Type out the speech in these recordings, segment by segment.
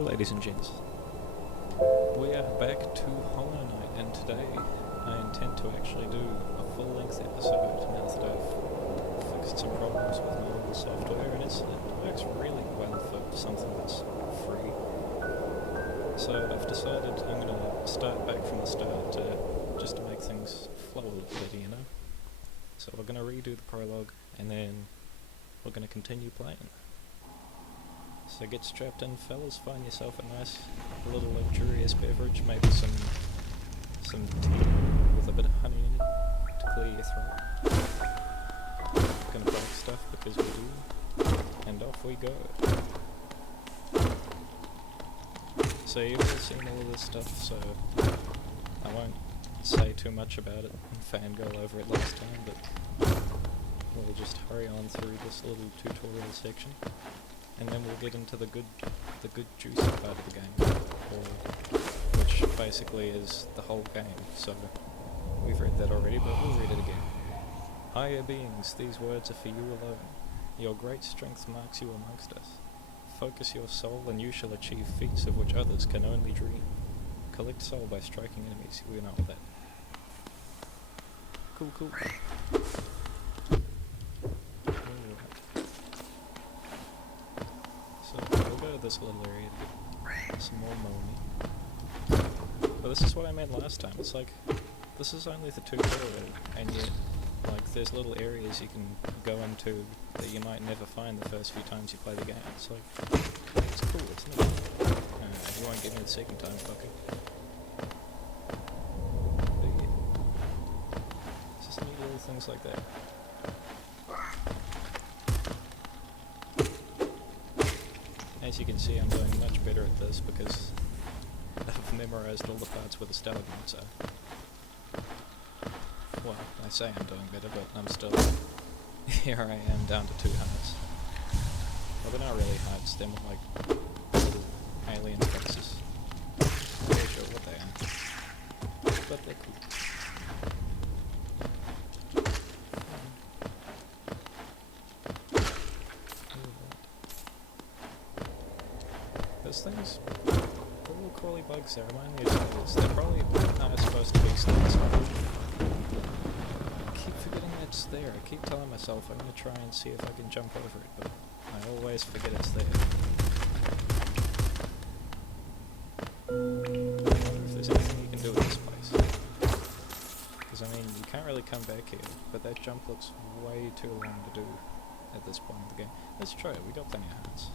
ladies and gents. We are back to Hollow Knight, and today I intend to actually do a full-length episode now that I've fixed some problems with my little software, and it works really well for something that's free. So I've decided I'm going to start back from the start just to make things flow a little better, you know? So we're going to redo the prologue, and then we're going to continue playing. So get strapped in, fellas, find yourself a nice little luxurious beverage, maybe some tea with a bit of honey in it to clear your throat. Gonna break stuff because we do, and off we go. So you've all seen all of this stuff, so I won't say too much about it and fangirl over it last time, but we'll just hurry on through this little tutorial section. And then we'll get into the good juicy part of the game, which basically is the whole game. So we've read that already, but we'll read it again. Higher beings, these words are for you alone. Your great strength marks you amongst us. Focus your soul, and you shall achieve feats of which others can only dream. Collect soul by striking enemies. We know that. Cool. We'll go to this little area to get some more money. But this is what I meant last time. It's like, this is only the tutorial, and yet, like, there's little areas you can go into that you might never find the first few times you play the game. It's like, it's cool, isn't it? You won't get me the second time, fucker. But yeah, it's just neat little things like that. As you can see, I'm doing much better at this because I've memorized all the parts where the stalagmites are. Well, I say I'm doing better, but I'm still... here I am, down to 2 hearts. Well, they're not really hearts, they're more like little alien faces. I'm not really sure what they are, but they're cool. Those things, the little crawly bugs there remind me of turtles. They probably aren't supposed to be snakes. I keep forgetting it's there. I keep telling myself I'm going to try and see if I can jump over it, but I always forget it's there. I wonder if there's anything you can do in this place. Because, I mean, you can't really come back here, but that jump looks way too long to do at this point of the game. Let's try it. We got plenty of hearts.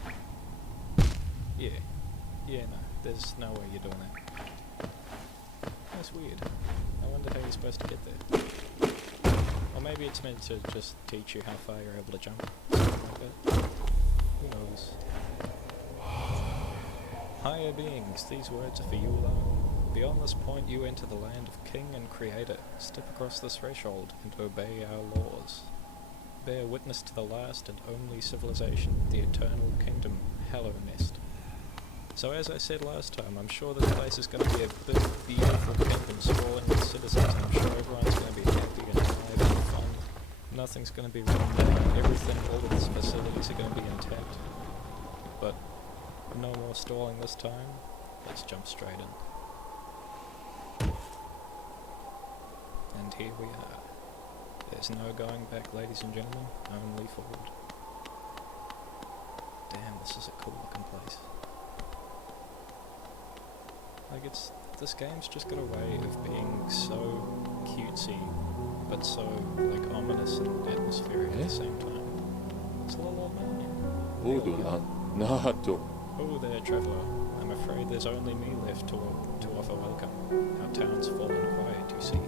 Yeah, no, there's no way you're doing that. That's weird. I wonder how you're supposed to get there. Or maybe it's meant to just teach you how far you're able to jump. Something like that. Who knows? Higher beings, these words are for you alone. Beyond this point you enter the land of King and Creator. Step across this threshold and obey our laws. Bear witness to the last and only civilization, the eternal kingdom, Hallownest. So as I said last time, I'm sure this place is going to be a big, beautiful kingdom sprawling with citizens, and I'm sure everyone's going to be happy and alive and fun. Nothing's going to be run down, everything, all of its facilities are going to be intact. But no more stalling this time, let's jump straight in. And here we are. There's no going back, ladies and gentlemen, only forward. Damn, this is a cool looking place. Like, this game's just got a way of being so cutesy, but so, like, ominous and atmospheric at the same time. It's a little old man. Oh there, traveller. I'm afraid there's only me left to offer welcome. Our town's fallen quiet, you see.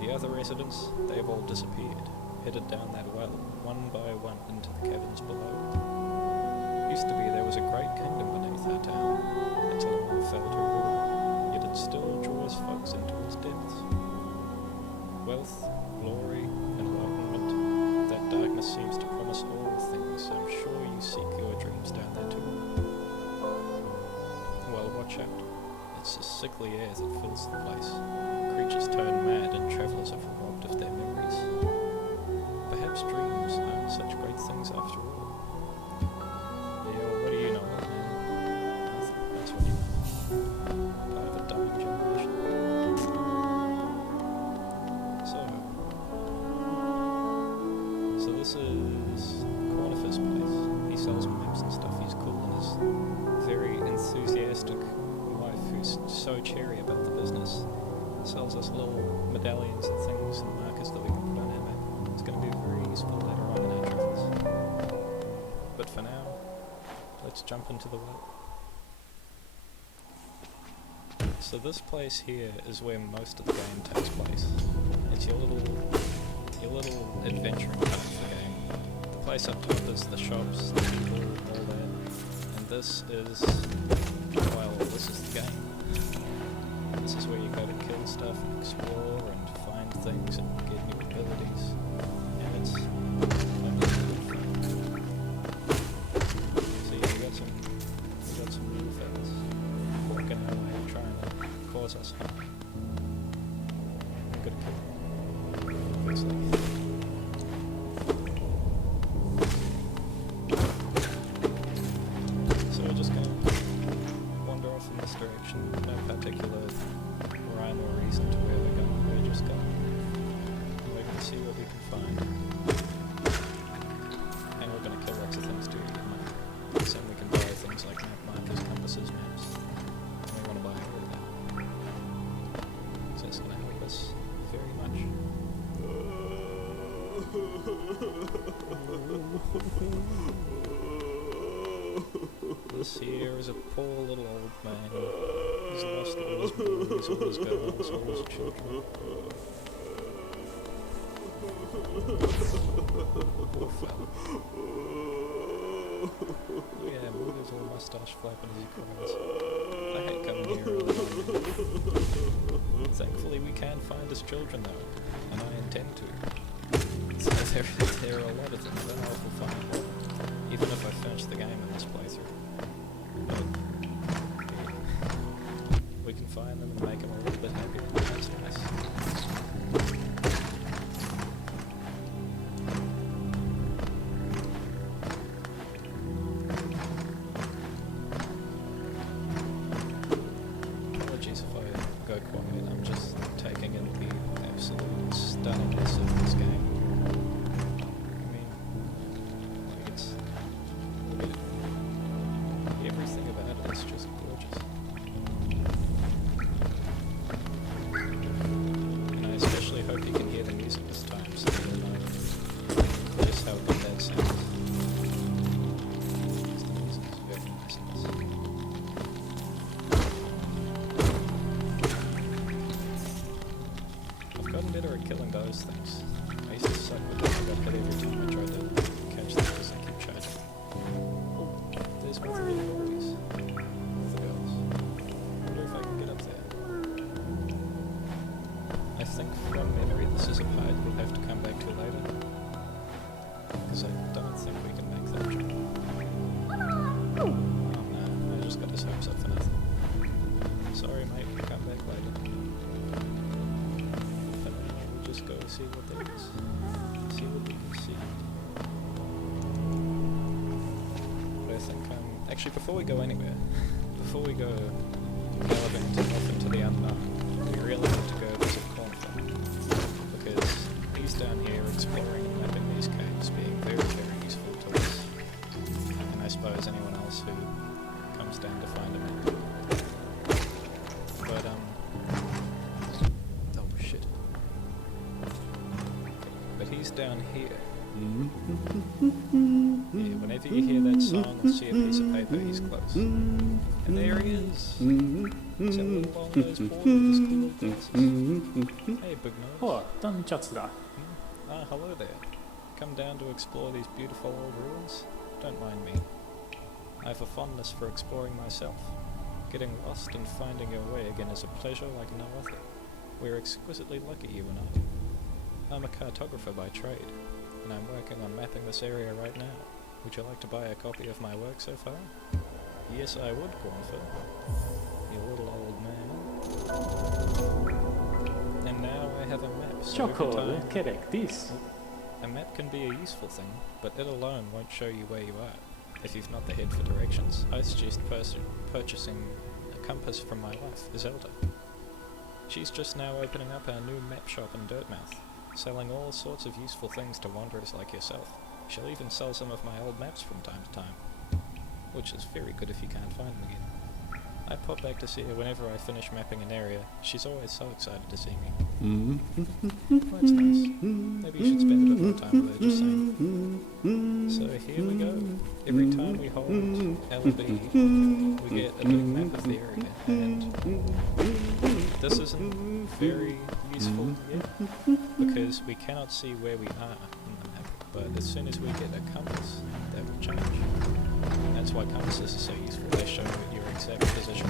The other residents, they've all disappeared, headed down that well, one by one into the caverns below. Used to be there was a great kingdom beneath our town, until it all fell to ruin, yet it still draws folks into its depths. Wealth, glory, enlightenment, that darkness seems to promise all things. I'm sure you seek your dreams down there too. Well, watch out. It's the sickly air that fills the place. Creatures turn mad and travellers are robbed of their memories. Perhaps dreams aren't such great things after all. Yeah, what do you know, old man? enthusiastic wife who's so cheery about the business. Sells us little medallions and things and markers that we can put on our map. It's going to be very useful later on in our travels. But for now, let's jump into the world. So this place here is where most of the game takes place. It's your little adventuring part of the game. The place up top is the shops, the people, all that. And this is, well, this is the game. This is where you go to kill stuff and explore and find things and get new abilities. And it's only good fun. See, we got some new fellas walking our way trying to cause us harm. We've got to kill them. Obviously. So we're just going to wander off in this direction. No particular rhyme or reason to where we're going. We're just going. We're going to see what we can find. And we're going to kill lots of things to get money. So we can buy things like map markers, compasses, maps. And we want to buy all of that. So it's going to help us very much. This here is a poor little old man. He's lost all his boys, all his girls, all his children. Poor fella. Yeah, look at his little moustache flapping as he cries. I hate coming here early on. Thankfully we can find his children though, and I intend to. So there are a lot of them. I don't know if we'll find one, even if I finish the game in this playthrough. But yeah, we can find them and make them a little bit happier. That's nice. Apologies if I go quiet. I'm just taking in the absolute stunningness of this game. Everything about it is just gorgeous. And I especially hope you can hear the music this time, so you'll know just how good that sounds. The music is very nice in this. I've gotten better at killing those things. I used to suck with them. I got hit every time I tried to catch them because they keep charging. There's one of the little boys. The girls. I wonder if I can get up there. I think from memory this is a part we'll have to come back to later. Because I don't think we can make that jump. Oh no, I just got his hopes up for nothing. Sorry mate, we'll come back later. For now, we'll just go see what there is. See what we can see. I think, actually before we go anywhere, before we go gallivanting off into the unknown, we really need to go visit Cornford, because he's down here exploring and mapping these caves, being very, very useful to us, and I suppose anyone else who comes down to find a map. But, oh shit. But he's down here. Yeah, whenever you hear that song or see a piece of paper, he's close. And there he is! It's that little long-nosed boy with his cool little glasses. Hey, big nose. Oh, どんにちゃつだ。 Ah, hello there. Come down to explore these beautiful old ruins? Don't mind me. I have a fondness for exploring myself. Getting lost and finding your way again is a pleasure like no other. We're exquisitely lucky, you and I. I'm a cartographer by trade, and I'm working on mapping this area right now. Would you like to buy a copy of my work so far? Yes, I would, Cornford. You little old man. And now I have a map, so every time... Correct this. A map can be a useful thing, but it alone won't show you where you are, if you've not the head for directions. I suggest purchasing a compass from my wife, Iselda. She's just now opening up our new map shop in Dirtmouth, selling all sorts of useful things to wanderers like yourself. She'll even sell some of my old maps from time to time, which is very good if you can't find them again. I pop back to see her whenever I finish mapping an area. She's always so excited to see me. Well, that's nice. Maybe you should spend a bit more time with her, just saying. So here we go. Every time we hold LB, we get a big map of the area, and this isn't very useful yet, because we cannot see where we are in the map, but as soon as we get a compass, that will change. That's why compasses are so useful. They show your exact position,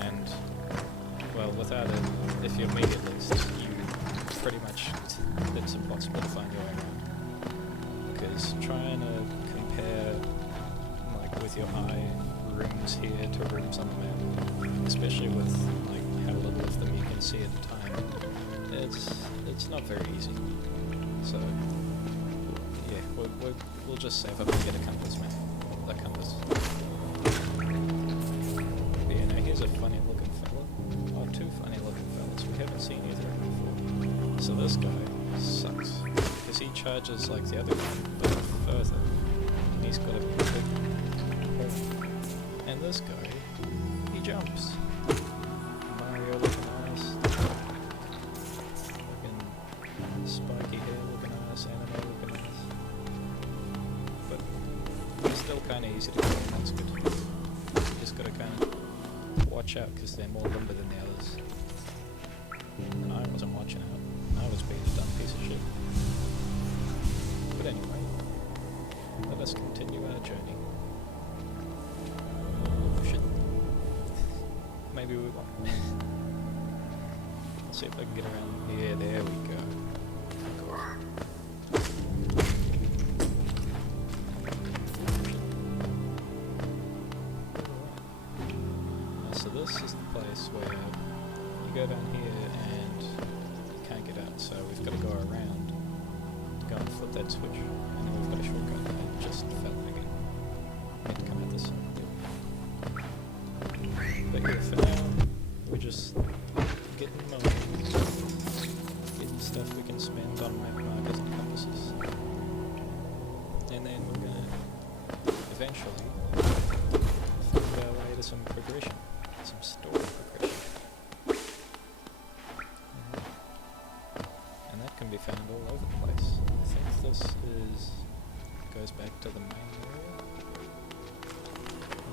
and well, without it, if you're me at least, you pretty much, it's impossible to find your way around. Because trying to compare, like with your eye, rooms here to rooms on the map, especially with like how little of them you can see at the time, it's not very easy. So yeah, we'll just save up and get a compass map. A compass. But yeah, now here's a funny looking fella. Oh, two funny looking fellas. We haven't seen either of them before. So this guy sucks, because he charges like the other one, but further. And he's got a big hole. And this guy, he jumps. Mario looking ass. Looking spiky hair looking ass, anime looking ass. But it's still kind of easy to kill, and that's good. You just gotta kind of watch out, because they're more limber than the others. And I wasn't watching out. I was being a dumb piece of shit. But anyway, let us continue our journey. Shit. Maybe we won't. Let's see if I can get around. Yeah, there we go. So this is the place where you go down here and you can't get out, so we've got to go around to go and flip that switch, and then we've got a shortcut that I just fell in again. I need to come out this side. But yeah, for now, we're just getting moving, getting stuff we can spend on map markers and compasses, and then we're gonna eventually find our way to some progression. Some story progression. And that can be found all over the place. I think this goes back to the main area.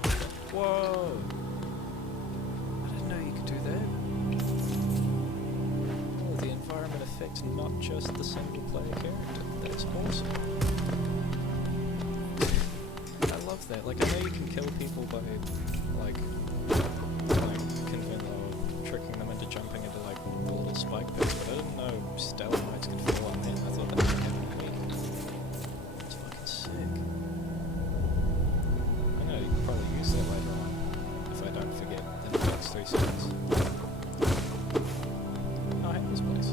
Okay. Whoa! I didn't know you could do that. Oh, the environment affects not just the single player character. That's awesome. I love that. Like, I know you can kill people by, like tricking them into jumping into like the little spike pits, but I didn't know stalagmites could fall on them. I thought that would happen to me. It's fucking sick. I know you can probably use that later on, if I don't forget in the next 3 seconds. Oh, I hate this place.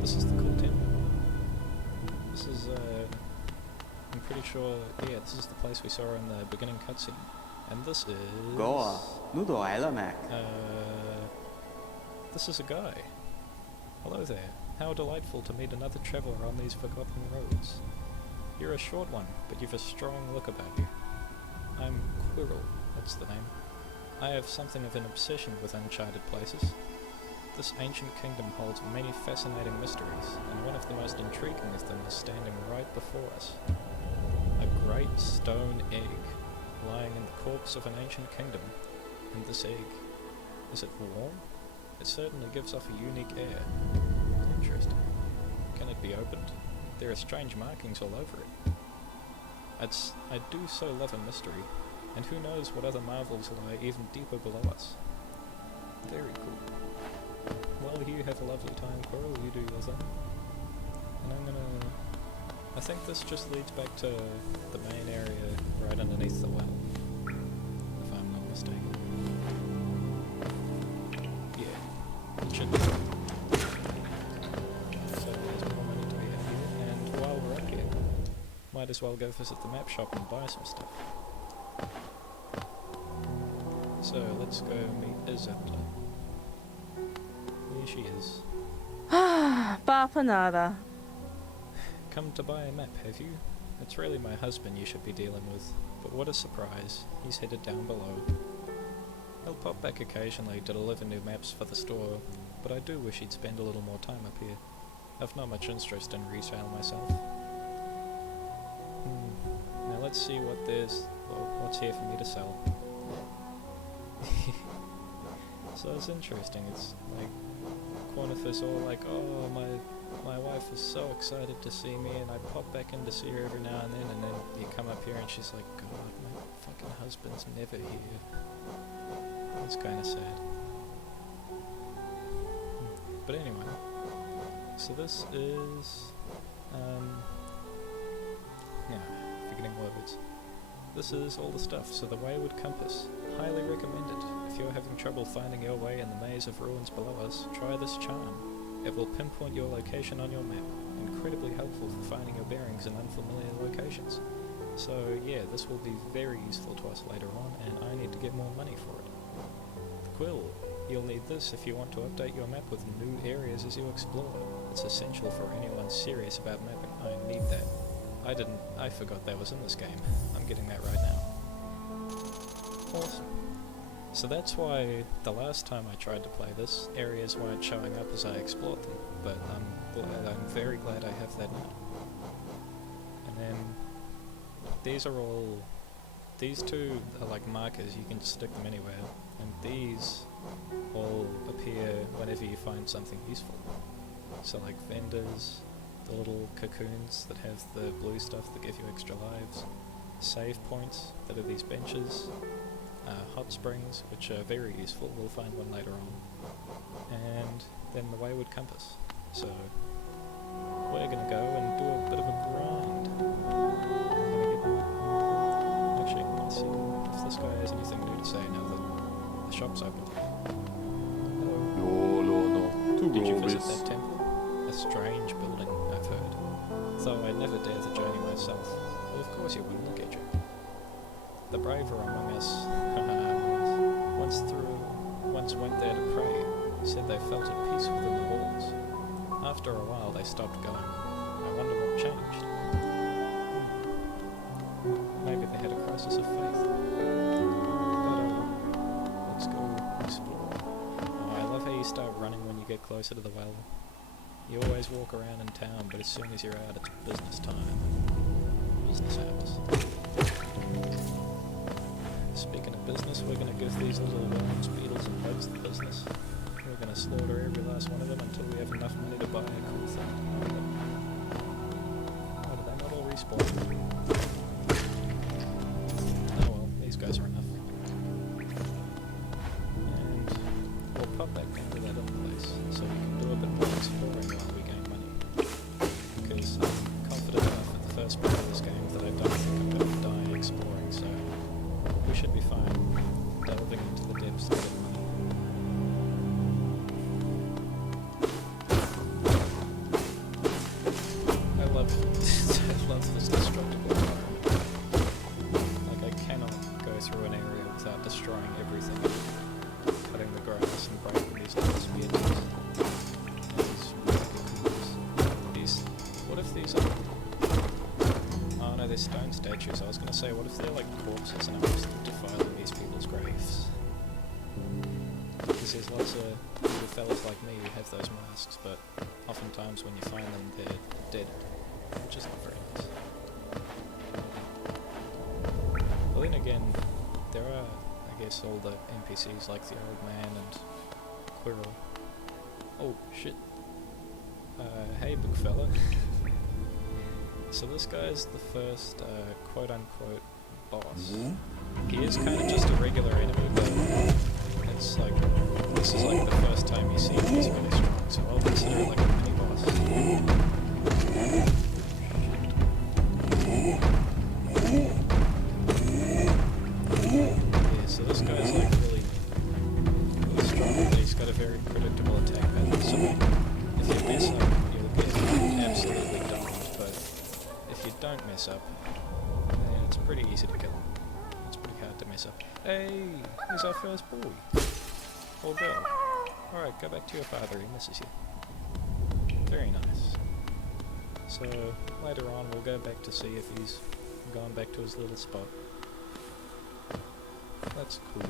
This is the cool temple. This is, I'm pretty sure, yeah, this is the place we saw in the beginning cutscene. And this is... This is a guy. Hello there. How delightful to meet another traveller on these forgotten roads. You're a short one, but you've a strong look about you. I'm Quirrell, that's the name. I have something of an obsession with uncharted places. This ancient kingdom holds many fascinating mysteries, and one of the most intriguing of them is standing right before us. A great stone egg, lying in the corpse of an ancient kingdom. And this egg, is it warm? It certainly gives off a unique air. Interesting. Can it be opened? There are strange markings all over it. I do so love a mystery, and who knows what other marvels lie even deeper below us. Very cool. Well, you have a lovely time, Quirrell, you do your thing. And I think this just leads back to the main area right underneath the well, if I'm not mistaken. Yeah, it should be. So there's more money to be had here, and while we're up here, might as well go visit the map shop and buy some stuff. So let's go meet Isabella. Here she is. Papa nada. Come to buy a map, have you? It's really my husband you should be dealing with, but what a surprise, he's headed down below. pop back occasionally to deliver new maps for the store, but I do wish he'd spend a little more time up here. I've not much interest in resale myself. Now let's see what's here for me to sell. So it's interesting, it's like Cornifer's all like, oh, my wife is so excited to see me, and I pop back in to see her every now and then you come up here and she's like, God, my fucking husband's never here. It's kind of sad. But anyway, so this is, forgetting words. This is all the stuff, so the Wayward Compass. Highly recommended. If you're having trouble finding your way in the maze of ruins below us, try this charm. It will pinpoint your location on your map. Incredibly helpful for finding your bearings in unfamiliar locations. So yeah, this will be very useful to us later on, and I need to get more money for it. The quill. You'll need this if you want to update your map with new areas as you explore. It's essential for anyone serious about mapping. I need that. I forgot that was in this game. I'm getting that right now. Awesome. So that's why the last time I tried to play this, areas weren't showing up as I explored them, but I'm very glad I have that now. And then these two are like markers, you can just stick them anywhere, and these all appear whenever you find something useful. So like vendors, the little cocoons that have the blue stuff that give you extra lives, save points that are these benches, hot springs, which are very useful, we'll find one later on, and then the Wayward Compass. So we're gonna go and do a bit of a grind. Actually, let's see if this guy has anything new to say now that the shop's open. Hello. Did you visit that temple? A strange building, I've heard. Though I never dare the journey myself. Well, of course you wouldn't, look at you. The braver among us once went there to pray, said they felt at peace within the walls. After a while they stopped going. I wonder what changed. Maybe they had a crisis of faith. But let's go explore. Oh, I love how you start running when you get closer to the well. You always walk around in town, but as soon as you're out, it's business time. Business hours. Speaking of business, we're going to give these little worms, beetles and bugs the business. We're going to slaughter every last one of them until we have enough money to buy a cool thing. Oh, did they not all respawn? Oh well, these guys are enough. And we'll pop back down to that other place, so we can do a bit more exploring while we gain money. Because I'm confident enough at the first part of this game that I don't think I'm going to die exploring, so we should be fine delving into the depths to get money. I love this destructible environment. Like, I cannot go through an area without destroying everything, cutting the grass and breaking these little spear tips. What if these are... Oh no, they're stone statues. I was going to say, what if they're like corpses and I'm just defiling these people's graves? Because there's lots of little fellas like me who have those masks, but oftentimes when you find them, they're dead, which is not very nice. Well, then again, there are, I guess, all the NPCs like the old man and Quirrell. Oh, shit. Hey, big fella. So this guy's the first, quote-unquote, boss. He is kind of just a regular enemy, but it's like, this is like the first time you see him, he's really strong, so I'll consider it like a mini-boss. Yeah, so this guy's like really strong, but he's got a very predictable attack pattern, so if you mess up, you'll get absolutely domined, but if you don't mess up, then it's pretty easy to kill him. It's pretty hard to mess up. Hey, here's our first boy. Or girl. Alright, go back to your father, he misses you. Very nice. So, later on we'll go back to see if he's gone back to his little spot. That's cool.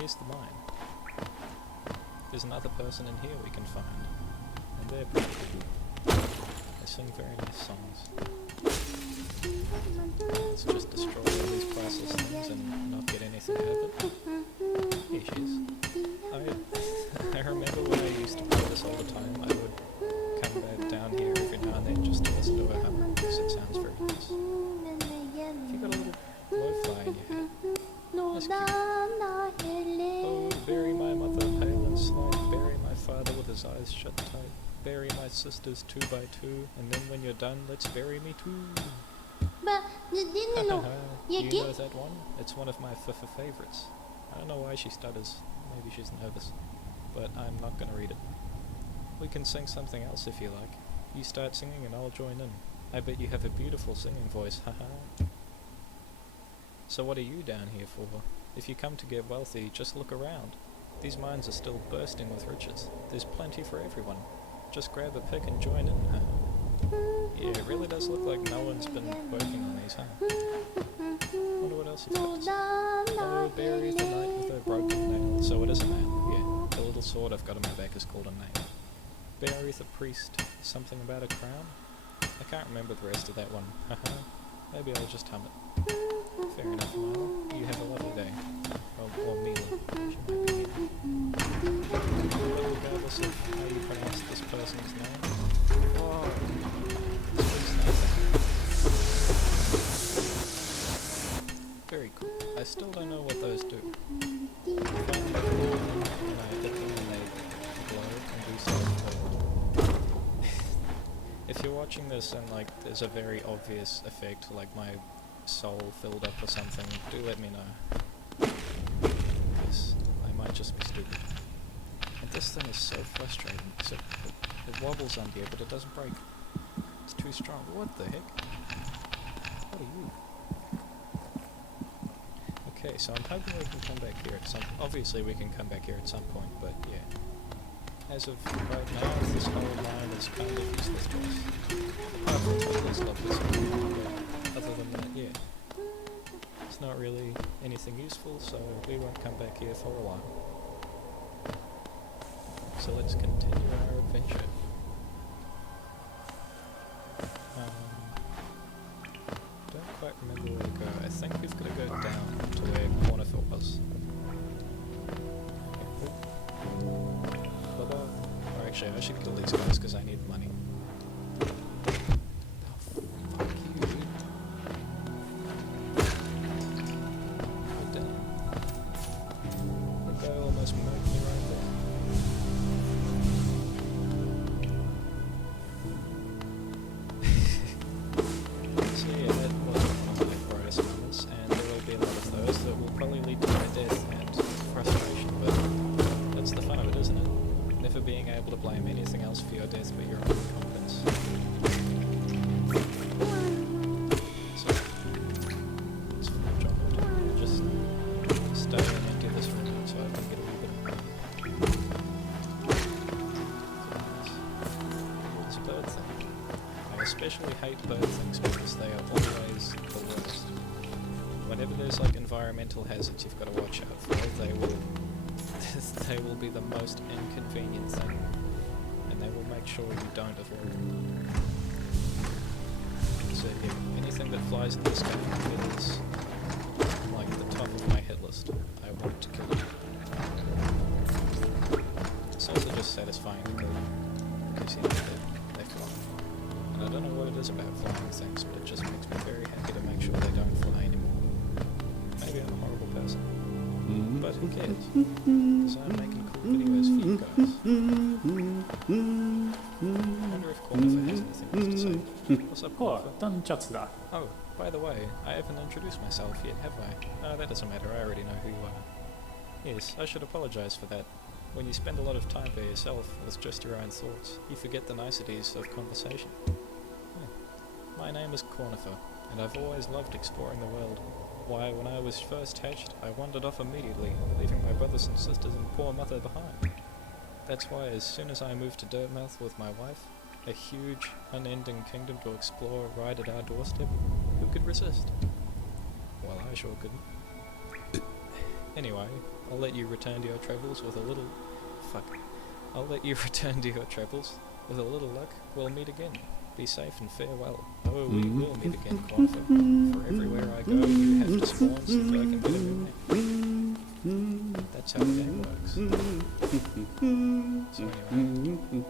here's the mine. There's another person in here we can find, and they're pretty good. They sing very nice songs. Let's just destroy all these priceless things and not get anything out of it. Here she is. I remember when I used to play this all the time, I would come back down here every now and then just to listen to her hum, because it sounds very nice. You got a little blowfly in your head. That's cute. Oh, bury my mother pale and slight, bury my father with his eyes shut tight, bury my sisters 2 by 2, and then when you're done, let's bury me too. You know that one? It's one of my favorites. I don't know why she stutters. Maybe she's nervous. But I'm not gonna read it. We can sing something else if you like. You start singing and I'll join in. I bet you have a beautiful singing voice, haha. So what are you down here for? If you come to get wealthy, just look around. These mines are still bursting with riches. There's plenty for everyone. Just grab a pick and join in, huh? Yeah, it really does look like no one's been working on these, huh? Wonder what else you've got to say. Oh, bury the knight with a broken nail. So it is a nail, yeah. The little sword I've got on my back is called a nail. Bury the priest. Something about a crown? I can't remember the rest of that one. Haha. Maybe I'll just hum it. Fair enough, Mila. You have a lovely day. Or Mila. She might be Mila. But regardless of how you pronounce this person's name. Oh, very cool. I still don't know what those do. I find them cool when I hit them and they glow and do something. If you're watching this and like there's a very obvious effect, like my soul filled up or something, do let me know. Yes, I might just be stupid. And this thing is so frustrating because it wobbles under here but it doesn't break. It's too strong. What the heck? What are you? Okay, so I'm hoping we can come back here at some... Obviously we can come back here at some point, but yeah. As of right now, this whole line is kind of useless to us. Apart from some of these lovely stuff. Other than that, yeah. It's not really anything useful, so we won't come back here for a while. So let's continue our adventure. Don't quite remember where to go. I think we've got to go down to where Cornerfield was. Bye-bye. Or actually, I should kill these guys because I need money. Oh, fuck you, dude. Oh, damn. The guy almost murked me right there. So yeah, that wasn't one of my brightest moments, and there will be a lot of those that will probably lead to my death and frustration, but that's the fun of it, isn't it? Never being able to blame anything else for your death but your own incompetence. So, it's a full job. I'll just stay and empty this room out so I can get a little bit of money. It's a bird thing. I especially hate bird things because they are always the worst. Whenever there's like environmental hazards you've got to watch out for, they will be the most inconvenient thing, and they will make sure you don't avoid them. So yeah, anything that flies in this game is like the top of my hit list. I want to kill it. It's also just satisfying to kill them, because you know they fly. And I don't know what it is about flying things, but it just makes me very happy to make sure they don't fly anymore. Maybe I'm a horrible person. But who cares? Because I'm making cool videos for you guys. I wonder if Cornifer has anything else to say. What's up, お Cornifer? 単チャツだ。 Oh, by the way, I haven't introduced myself yet, have I? Oh, that doesn't matter, I already know who you are. Yes, I should apologize for that. When you spend a lot of time by yourself with just your own thoughts, you forget the niceties of conversation. My name is Cornifer, and I've always loved exploring the world. Why, when I was first hatched, I wandered off immediately, leaving my brothers and sisters and poor mother behind. That's why as soon as I moved to Dirtmouth with my wife, a huge, unending kingdom to explore right at our doorstep, who could resist? Well, I sure couldn't. Anyway, I'll let you return to your travels with a little... Fuck. I'll let you return to your travels. With a little luck, we'll meet again. Be safe and farewell. Oh, we will meet again, Quantifer. For everywhere I go, you have to spawn so that I can get a new name. That's how the game works. So anyway,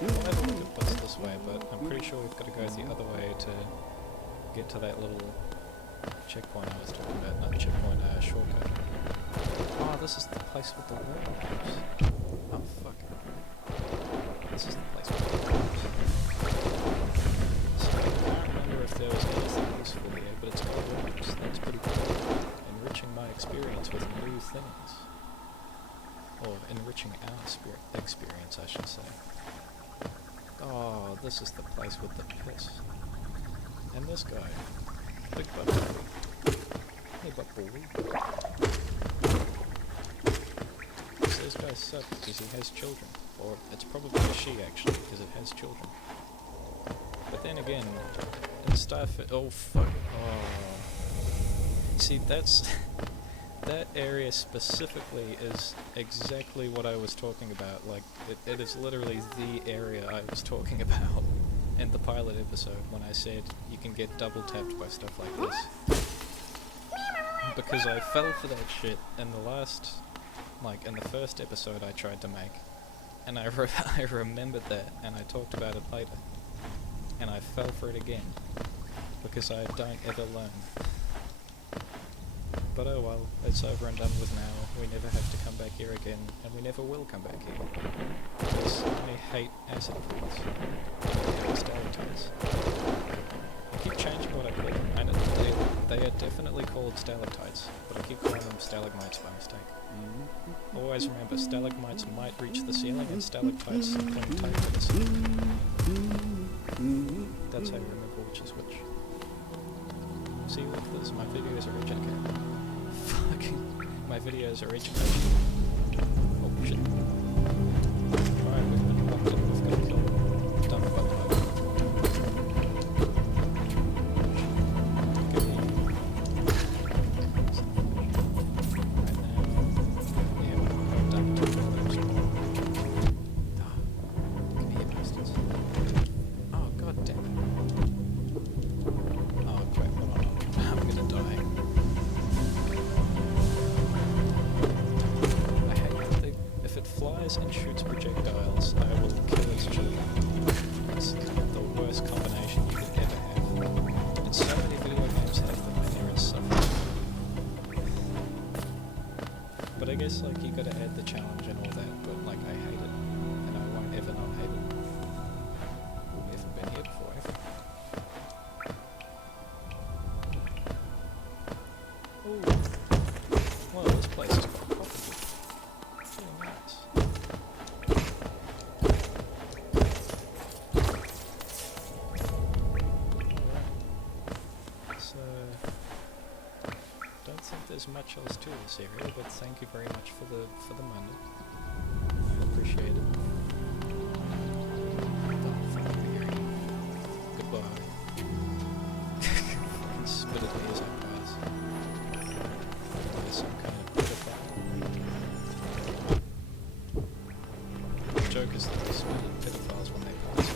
I'll have a look at what's this way, but I'm pretty sure we've got to go the other way to get to that little checkpoint I was talking about. Not checkpoint, shortcut. Oh, this is the place with the worms. Oh, fuck. This is the place with the worms. So I can't remember if there was anything useful here, but it's got worms. That's pretty cool. Enriching my experience with new things. Or enriching our experience, I should say. Oh, this is the place with the piss. And this guy. Big butt. Hey, butt boy. Those guys suck because he has children. Or it's probably a she actually, because it has children. But then again, in Starfield... Oh, fuck. Oh. See, that's... that area specifically is exactly what I was talking about. Like, it is literally the area I was talking about in the pilot episode when I said you can get double tapped by stuff like this. Because I fell for that shit in the last... like, in the first episode I tried to make. And I remembered that, and I talked about it later. And I fell for it again. Because I don't ever learn. But oh well, it's over and done with now. We never have to come back here again, and we never will come back here. Because I hate acid pools. I hate stalactites. I keep changing what I call them. I know they are definitely called stalactites, but I keep calling them stalagmites by mistake. Always remember, stalagmites might reach the ceiling, and stalactites cling tight to the ceiling. That's how you remember which is which. See, look, this, my videos are educational. Fucking, my videos are educational. Oh shit. Alright, we've been locked in, we've got to kill them. Done by the way. Give me... right now. Yeah, we're done to kill those. Come here, bastards. Oh, god damn it. Oh, crap, hold on. I'm gonna die. I hate that thing. If it flies and shoots projectiles, I will kill its children. It's the worst combination you could ever have. And so many video games have them, my parents suffer. But I guess, like, you gotta add the challenge and all that, but, like, I hate it. And I won't ever not hate it. Ooh, we haven't been here before, have we? Ooh. Well, this place is quite profitable. Really nice. Alright. So... don't think there's much else to this area, but thank you very much for the money. I appreciate it. Oh, fuck, goodbye. Fucking spit at me as I pass. Some kind of pedophile. The joke is that they spit at pedophiles when they pass.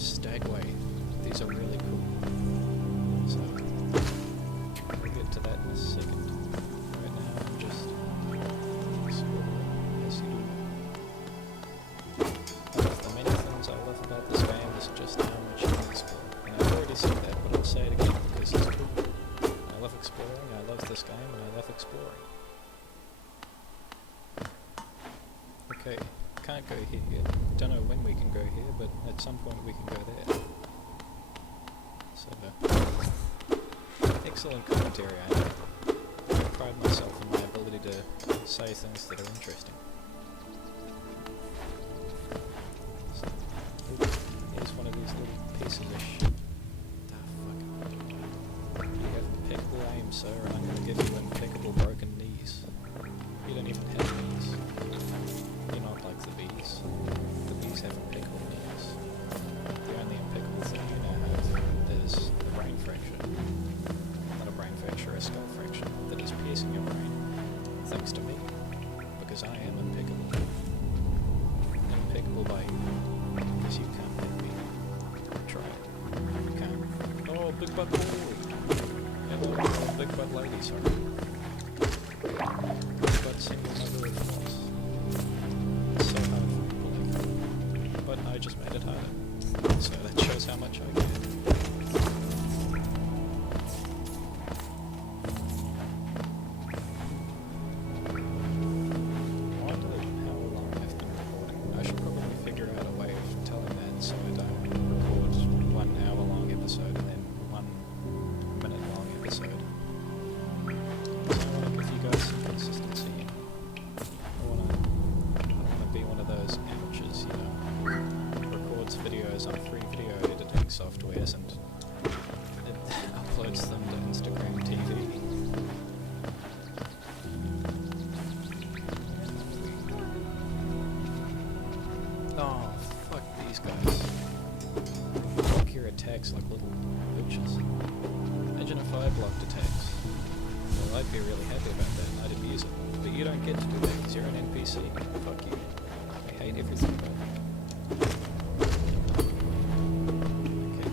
Stagway. These are really cool. So, we'll get to that in a second. Right now, I'm just exploring as you do. The many things I love about this game is just how much you can explore. And I've already said that, but I'll say it again because it's cool. I love exploring, I love this game, and I love exploring. Okay, can't go here yet. Don't know when we can go here, but at some point we can go there. So, excellent commentary, I know. I pride myself in my ability to say things that are interesting. So, here's one of these little pieces of shit. Ah, fuck. You have impeccable aim, sir, and I'm gonna give you impeccable broken knees. You don't even have knees. You're not like the bees. The bees have impeccable knees. The only impeccable thing you now have is a brain fracture. Not a brain fracture, a skull fracture that is piercing your brain. Thanks to me. Because I am impeccable. Impeccable by you. Because you can't hit me. Try it. You can't. Oh, big butt boy! Hello, big butt lady, sorry. Big butt single mother of force. It's so hard for people like you. But I just made it harder. So that shows how much I care. I wonder how long I've been recording. I should probably figure out a way of telling that so I don't record 1 hour long episode and then 1 minute long episode. So I want to give you guys some consistency. I want to be one of those amateurs, you know, records videos on free video editing softwares and it uploads them to Instagram TV. Oh, fuck these guys. Block your attacks like little bitches. Imagine if I blocked attacks. Well, I'd be really happy about that and I'd abuse it. But you don't get to do that because you're an NPC. Fuck you. I hate everything about it. Okay.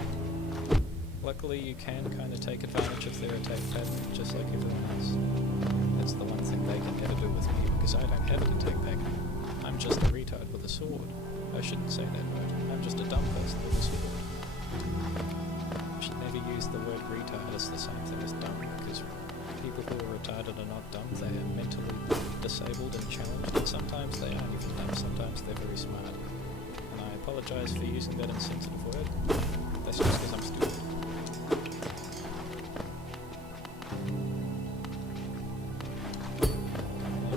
Luckily you can kind of take advantage of their attack pattern just like everyone else. That's the one thing they can never do with me because I don't have an attack pattern. I'm just a retard with a sword. I shouldn't say that word. I'm just a dumb person with a sword. I should never use the word retard as the same thing as dumb because people who are retarded are not dumb, they are mentally disabled and challenged, and sometimes they aren't even dumb, sometimes they're very smart. And I apologise for using that insensitive word. That's just because I'm stupid.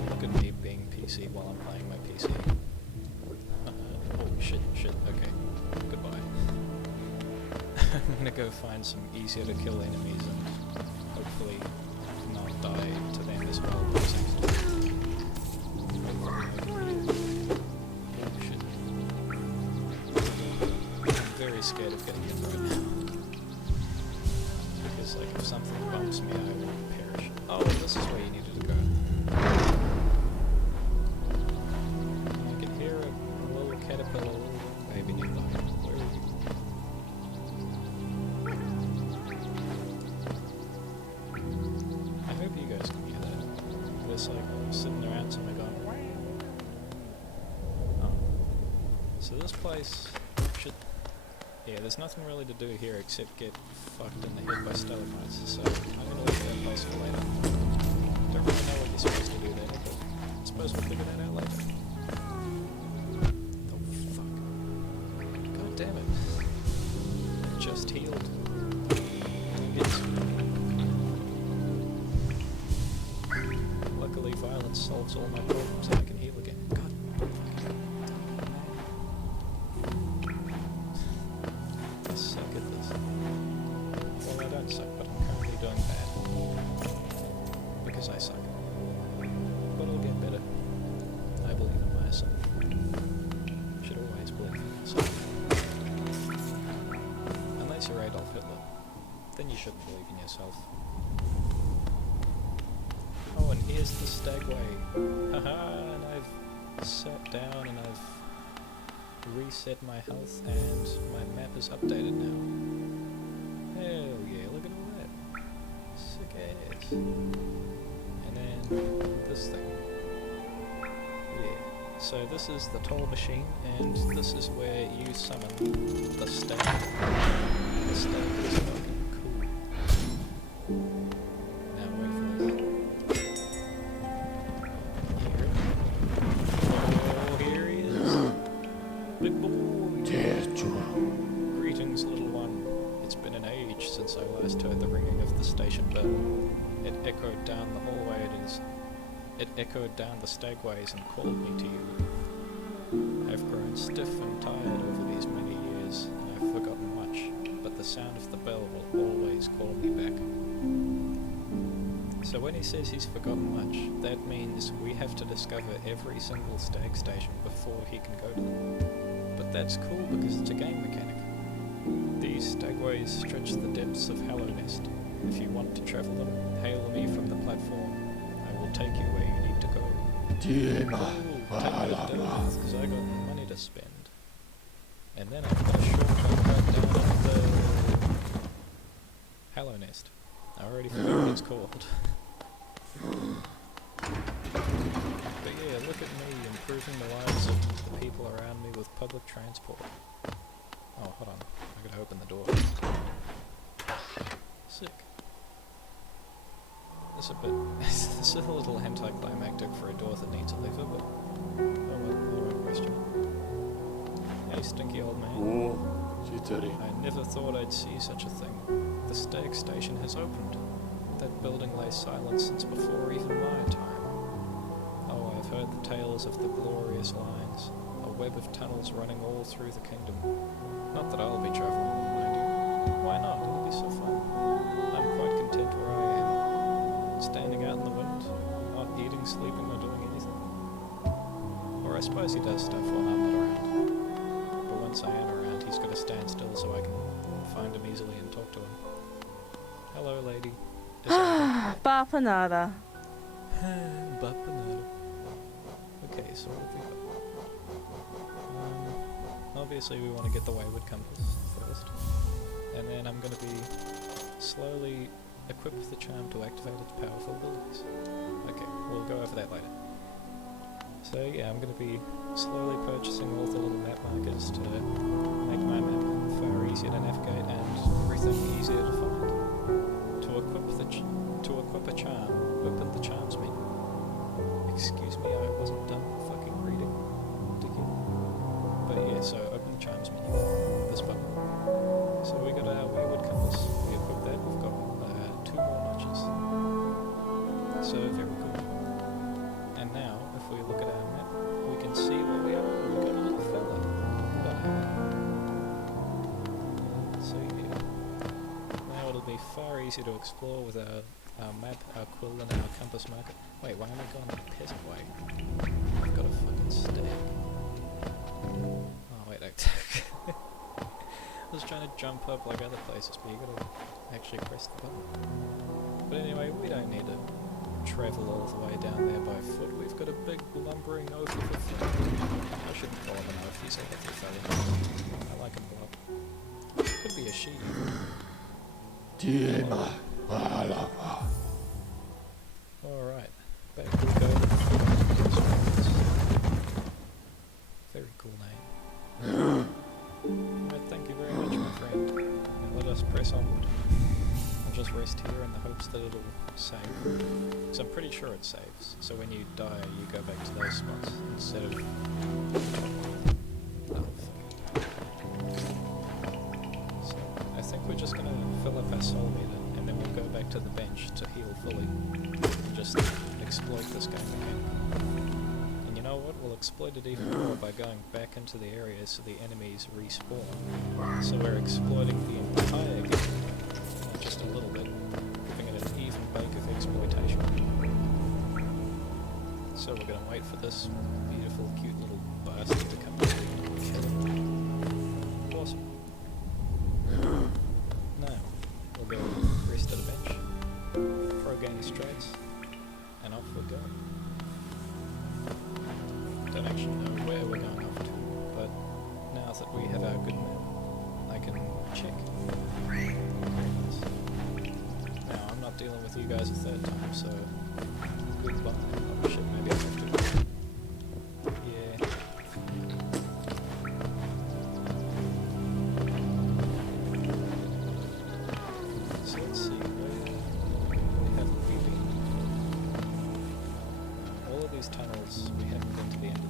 Look at me being PC while I'm playing my PC. Oh shit, okay. Goodbye. I'm gonna go find some easier to kill enemies and hopefully not die to them as well. I'm very scared of getting hit right now. Because like if something bumps me I will perish. Oh, this is where you needed to go. I can hear a little caterpillar, a little baby nearby. Where are you? I hope you guys can hear that. But it's like I'm sitting around somewhere going, wow. Oh. So this place should... Yeah, there's nothing really to do here except get fucked in the head by stalagmites, so I'm gonna leave that place for later. Don't really know what you're supposed to do there, but I suppose we'll figure that out later. Oh fuck. God damn it. Just healed. It's... Luckily violence solves all my problems and I can heal again. God. I suck at this. Well, I don't suck, but I'm currently doing bad. Because I suck. But I'll get better. I believe in myself. Should always believe in myself. Unless you're Adolf Hitler. Then you shouldn't believe in yourself. Oh, and here's the stagway. Haha, and I've sat down and I've reset my health and my map is updated now. Hell yeah, look at all that. Sick ass. And then this thing. Yeah. So this is the toll machine, and this is where you summon the stag. The stag is fucking cool. Now wait for this. Oh, here he is. Big boy. Greetings, little one. It's been an age since I last heard the ringing of the station bell. It echoed down the hallway. It echoed down the stagways and called me to you. I've grown stiff and tired over these many years, and I've forgotten much, but the sound of the bell will always call me back. So when he says he's forgotten much, that means we have to discover every single stag station before he can go to them. But that's cool because it's a game mechanic. These stagways stretch the depths of Hallownest. If you want to travel them, hail me from the platform. I will take you where you need to go. Because I got money to spend. And then I've got a shortcut right down the Hallownest. I already forgot what it's called. But yeah, look at me improving the lives of the people around me with public transport. Oh, hold on. I gotta open the door. Sick. This is a little anticlimactic for a door that needs a lever, but oh well, I won't question it. Hey, stinky old man. I never thought I'd see such a thing. The stag station has opened. That building lay silent since before even my time. Oh, I've heard the tales of the glorious lines, a web of tunnels running all through the kingdom. Not that I'll be travelling them, mind you. Why not? It'll be so fun. I'm quite content where I am. Standing out in the wind, not eating, sleeping, or doing anything. Or I suppose he does stuff when I'm not around. But once I am around, he's got to stand still so I can find him easily and talk to him. Hello, lady. Bapanada. Bapanada. Okay, so what have we got? Obviously we want to get the wayward compass first. And then I'm going to be slowly equipped the charm to activate its powerful abilities. Okay, we'll go over that later. So yeah, I'm going to be slowly purchasing all the little map markers to make my map far easier to navigate and everything easier to find. To equip a charm, open the charms menu. Excuse me, I wasn't done fucking reading. But yeah, so open the charms menu. This button. So we got our wayward compass. We equip that. We've got 2 more notches. So very cool. And now, if we look at our map, we can see where we are. We got a little fella. So yeah. Now it'll be far easier to explore with our map, our quill, and our compass marker. Wait, why am I going the peasant way? I've got a fucking stag. Oh wait, I was trying to jump up like other places, but you gotta actually press the button. But anyway, we don't need to travel all the way down there by foot. We've got a big lumbering oaf of a foot. I shouldn't call him an oaf, he's a healthy fella. I like him a lot. Could be a she. Alright, back we go to the very cool name. Right, thank you very much, my friend. And let us press onward. I'll just rest here in the hopes that it'll save. Because I'm pretty sure it saves. So when you die, you go back to those spots instead of... Oh, fuck. So I think we're just gonna fill up our soul meter, and then we'll go back to the bench to heal fully. And just exploit this game again. And you know what? We'll exploit it even more by going back into the area so the enemies respawn. So we're exploiting the entire game, not just a little bit, giving it an even bake of exploitation. So we're gonna wait for this beautiful, cute little bastard to come and kill him. Awesome. Now, we'll go rest at a bench, pro game strats, and off we go. Don't actually know where we're going off to, but that we have our good map, I can check. Now, I'm not dealing with you guys a third time, so goodbye. Oh shit, maybe I have to. Yeah. So let's see, where have we been? All of these tunnels, we haven't been to the end of them.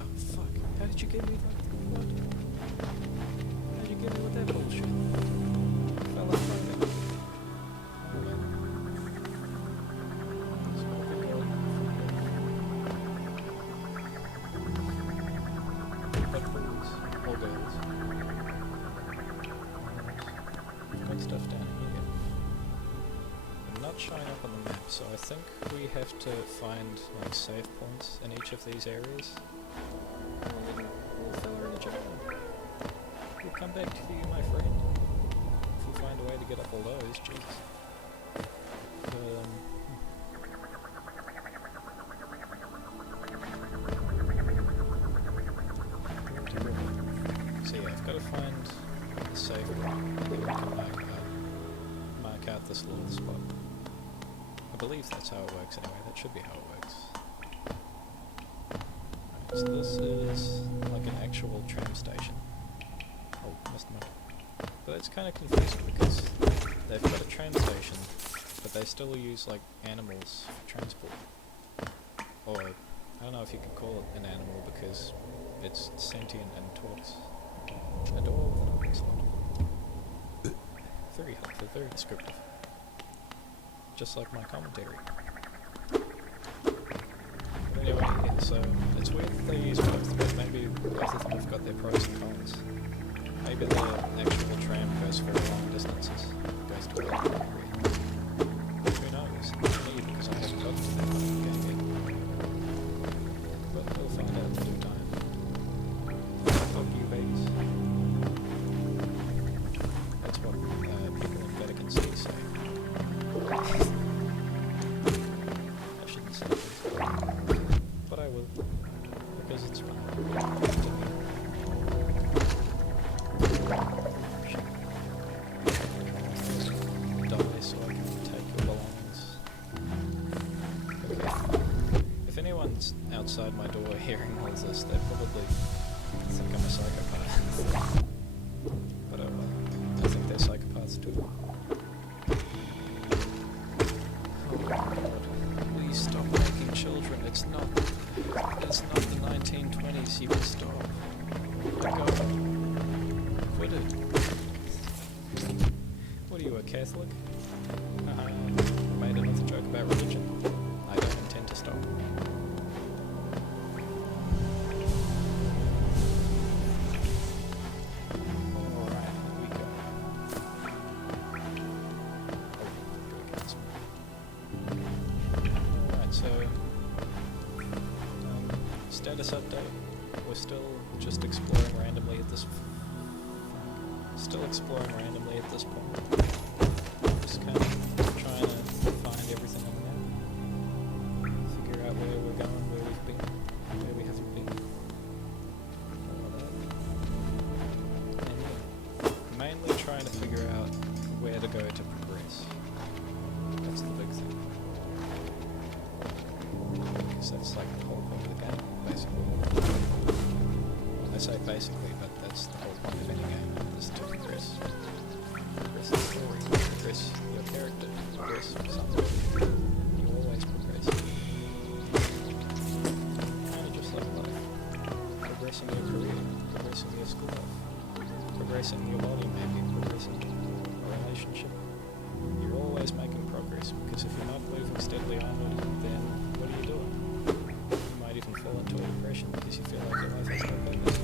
Oh fuck, how did you get me that? What? How did you get me with that bullshit? Fell off like that. Oh well. Small girl. But boys, or girls. Got stuff down here. I'm not showing up on the map, so I think we have to find like save points in each of these areas. Oh, little fella in the jungle. We'll come back to you, my friend. If we find a way to get up all those, Jesus. So yeah, I've got to find a save point, and then we can mark out this little spot. I believe that's how it works anyway, that should be how it works. Right, so this is like an actual tram station. Oh, missed my... But it's kind of confusing because they've got a tram station, but they still use like animals for transport. Or, I don't know if you could call it an animal because it's sentient and talks. A door with an open slot. Very helpful, very descriptive. Just like my commentary. But anyway, yeah, so it's weird that they use both, but maybe both of them have got their pros and cons. Maybe the actual tram goes very long distances, goes to a long area. Who knows? Me, because I haven't gotten to that part of the game yet. But we'll find out in due time. Fuck you, babies. That's what people in Vatican City say. I shouldn't say this, but I will, because it's fun. Die so I can take your belongings. Okay. If anyone's outside my door hearing all this, they probably think I'm a psychopath. But oh well, I think they're psychopaths too. Oh God, please stop making children. It's not the 1920s. You can stop. Let go. Quit it. What are you, a Catholic? Made another joke about religion. I don't intend to stop. Alright, here we go. Alright, so status update. We're still just exploring randomly at this point. Just kind of trying to find everything on the map. Figure out where we're going, where we've been, where we haven't been. All of that. And yeah, mainly trying to figure out where to go to progress. That's the big thing. Because that's like the whole point of the game, basically. I say basically, but that's the whole point of any game, is to progress. Progress the story, progress your character, progress something. You always progress. Kind of just like life. Progressing your career, progressing your school life, progressing your body maybe, progressing a relationship. You're always making progress, because if you're not moving steadily onward, then what are you doing? You might even fall into a depression because you feel like your life has no purpose.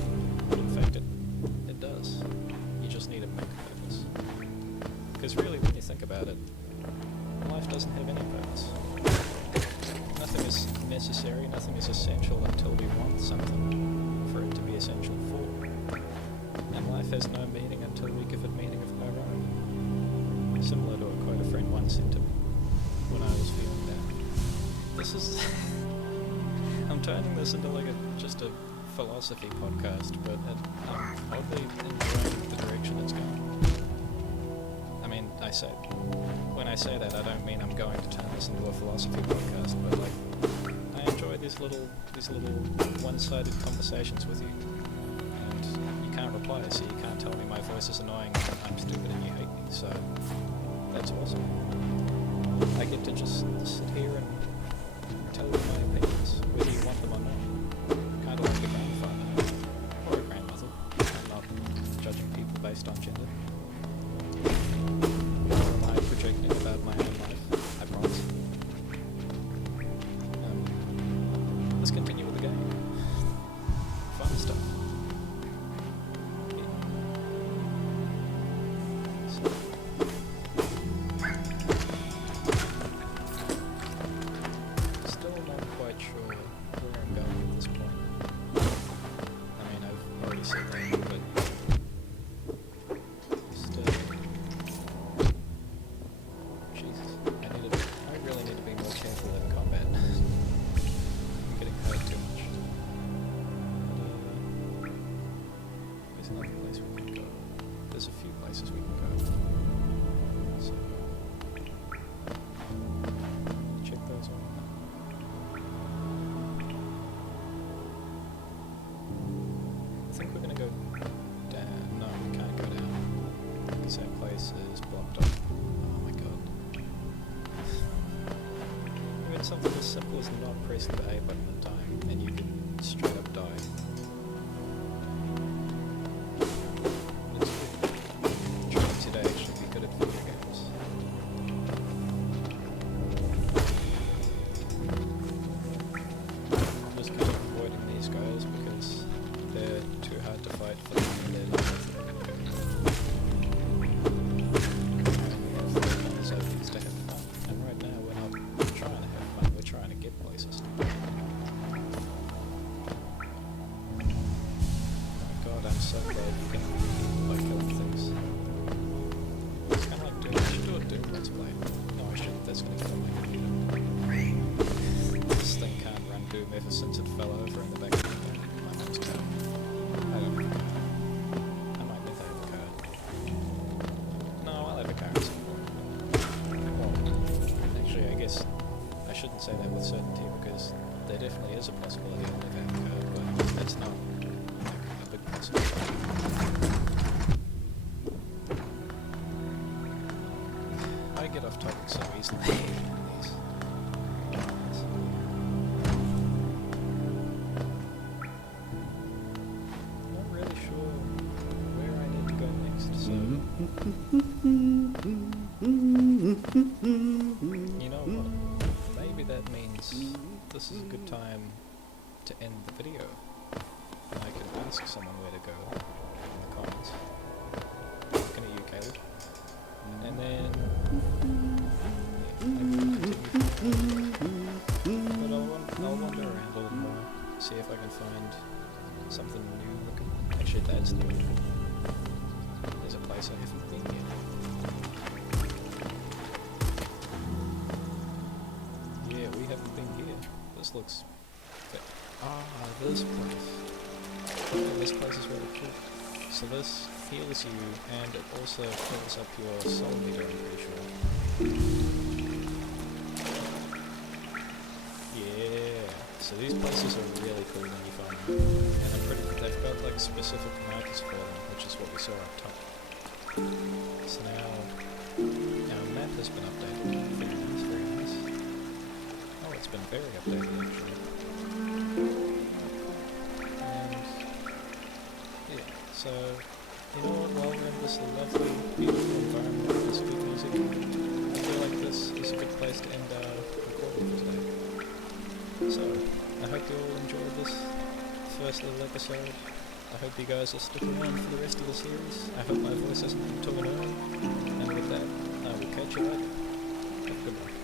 In fact, it does. You just need to make a purpose. Because really, when you think about it, life doesn't have any purpose. Nothing is necessary, nothing is essential until we want something for it to be essential for. And life has no meaning until we give it meaning of our own. Similar to a quote a friend once sent to me when I was feeling down. This is... I'm turning this into like just a philosophy podcast, but I'm oddly enjoying the direction it's going. I mean, when I say that, I don't mean I'm going to turn this into a philosophy podcast, but like, I enjoy these little one-sided conversations with you, and you can't reply, so you can't tell me my voice is annoying, I'm stupid, and you hate me. So that's awesome. I get to just sit here and tell you my opinions, whether you want them or not. Kind of like a grandfather or a grandmother. I'm not judging people based on gender. Or am I projecting about my own life? I promise. Let's continue with the game. Fun stuff. Yeah. So. Still not quite sure where I'm going at this point. I mean, I've already said that, but still. Jesus, I really need to be more careful in combat. I'm getting hurt too much. There's another place we can go. There's a few places we can go. So, check those out. I think we're gonna go down. No, we can't go down. Because that place is blocked off. Oh my god. I mean, something as simple as not pressing the A button in time, and you can straight up die. It's good. Trying today actually be good at video games. I'm just kind of avoiding these guys because they're too hard to fight for them and they're not worth it. So we used to have fun, and right now we're not trying to have fun, we're trying to get places. God, I'm so glad you can like killing things. It's kind of like Doom. I should do a Doom Let's Play. No, I shouldn't, that's gonna kill my computer. This thing can't run Doom ever since it fell over in the back of my mom's car. I don't have a car. I might never have a car. No, I'll have a car at some point. Well, actually, I guess I shouldn't say that with certainty because there definitely is a possibility I'll never have a car, but it's not like a big possibility. I get off topic so easily. These. Not really sure where I need to go next, so you know what? Maybe that means this is a good time to end the video. And I can ask someone where to go in the comments. Looking at you, Caleb. And then but I'll wander around a little more, see if I can find something new looking. Actually, that's new. There's a place I haven't been yet. Yeah, we haven't been here. This looks... this place. Yeah, this place is really cool. So this heals you, and it also fills up your soul meter, I'm pretty sure. Yeah, so these places are really cool when you find them. And they've got like specific markers for them, which is what we saw up top. So now, our map has been updated. Very nice, very nice. Oh, it's been very updated actually. And yeah, so you know what, while we're in this lovely, beautiful environment with this good music, I feel like this is a good place to end our recording for today. So, I hope you all enjoyed this first little episode. I hope you guys will stick around for the rest of the series. I hope my voice isn't too annoying. And with that, I will catch you later. Have a good one.